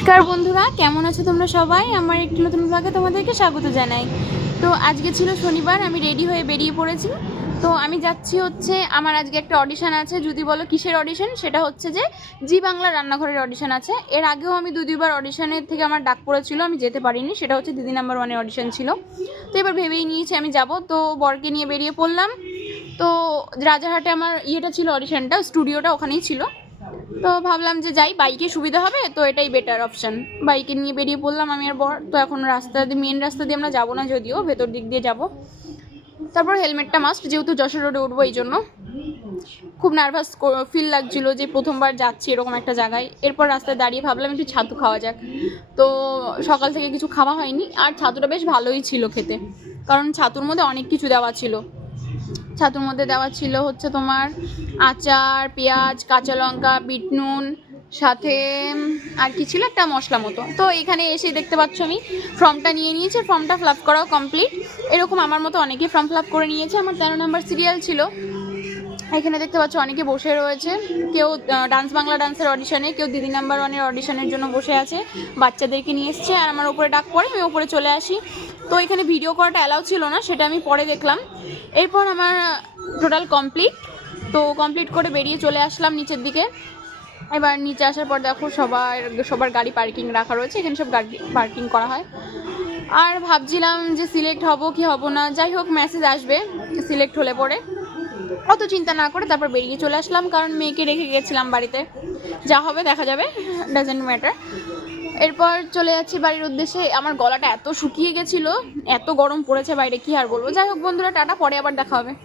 নমস্কার বন্ধুরা, কেমন আছো তোমরা সবাই? আমার একটি নতুন ব্লগে তোমাদেরকে স্বাগত জানাই। তো আজকে ছিল শনিবার, আমি রেডি হয়ে বেরিয়ে পড়েছি। তো আমি যাচ্ছি হচ্ছে, আমার আজকে একটা অডিশন আছে। যদি বলো কিসের অডিশন, সেটা হচ্ছে যে জি বাংলা রান্নাঘরের অডিশন আছে। এর আগেও আমি দুবার অডিশনের থেকে আমার ডাক পড়েছিল, আমি যেতে পারিনি। সেটা হচ্ছে দিদি নাম্বার 1-এর অডিশন ছিল। তো এবার ভেবেই নিয়েছি আমি যাব। তো বরকে নিয়ে বেরিয়ে পড়লাম। তো রাজারহাটে আমার ইয়েটা ছিল, অডিশনটা, স্টুডিওটা ওখানেই ছিল। তো ভাবলাম যে যাই, বাইকে সুবিধা হবে, তো এটাই বেটার অপশান। বাইকে নিয়ে বেরিয়ে পড়লাম আমি আর বর। তো এখন মেন রাস্তা দিয়ে আমরা যাবো না, যদিও ভেতর দিক দিয়ে যাব। তারপর হেলমেটটা মাস্ট, যেহেতু যশোর রোডে উঠবো, এই জন্য খুব নার্ভাস ফিল লাগছিল যে প্রথমবার যাচ্ছি এরকম একটা জায়গায়। এরপর রাস্তায় দাঁড়িয়ে ভাবলাম একটু ছাতু খাওয়া যাক। তো সকাল থেকে কিছু খাওয়া হয়নি, আর ছাতুটা বেশ ভালোই ছিল খেতে, কারণ ছাতুর মধ্যে অনেক কিছু দেওয়া ছিল। ছাতুর মধ্যে দেওয়া ছিল হচ্ছে তোমার আচার, পেঁয়াজ, কাঁচা লঙ্কা, বিট নুন, সাথে আর কি ছিল একটা মশলা মতো। তো এখানে এসে দেখতে পাচ্ছ আমি ফর্মটা নিয়ে নিয়েছি, ফর্মটা ফিল আপ করাও কমপ্লিট। এরকম আমার মতো অনেকেই ফর্ম ফিল আপ করে নিয়েছে। আমার 13 নম্বর সিরিয়াল ছিল। এখানে দেখতে পাচ্ছ অনেকে বসে রয়েছে, কেউ ডান্স বাংলা ডান্সের অডিশনে, কেউ দিদি নাম্বার 1-এর অডিশনের জন্য বসে আছে। বাচ্চাদেরকে নিয়ে এসছে, আর আমার ওপরে ডাক পড়ে, আমি ওপরে চলে আসি। তো এখানে ভিডিও করাটা অ্যালাউ ছিল না, সেটা আমি পরে দেখলাম। এরপর আমার টোটাল কমপ্লিট। তো কমপ্লিট করে বেরিয়ে চলে আসলাম নিচের দিকে। এবার নিচে আসার পর দেখো সবার গাড়ি পার্কিং রাখা রয়েছে, এখানে সব গাড়ি পার্কিং করা হয়। আর ভাবছিলাম যে সিলেক্ট হব কি হব না, যাই হোক মেসেজ আসবে সিলেক্ট হলে পরে, অত চিন্তা না করে তারপর বেরিয়ে চলে আসলাম, কারণ মেয়েকে রেখে গেছিলাম বাড়িতে। যা হবে দেখা যাবে, ডাজেন্ট ম্যাটার। এরপর চলে যাচ্ছি বাড়ির উদ্দেশ্যে। আমার গলাটা এত শুকিয়ে গেছিলো, এত গরম পড়েছে বাইরে, কি আর বলবো। যাই হোক বন্ধুরা, টাটা, পরে আবার দেখা হবে।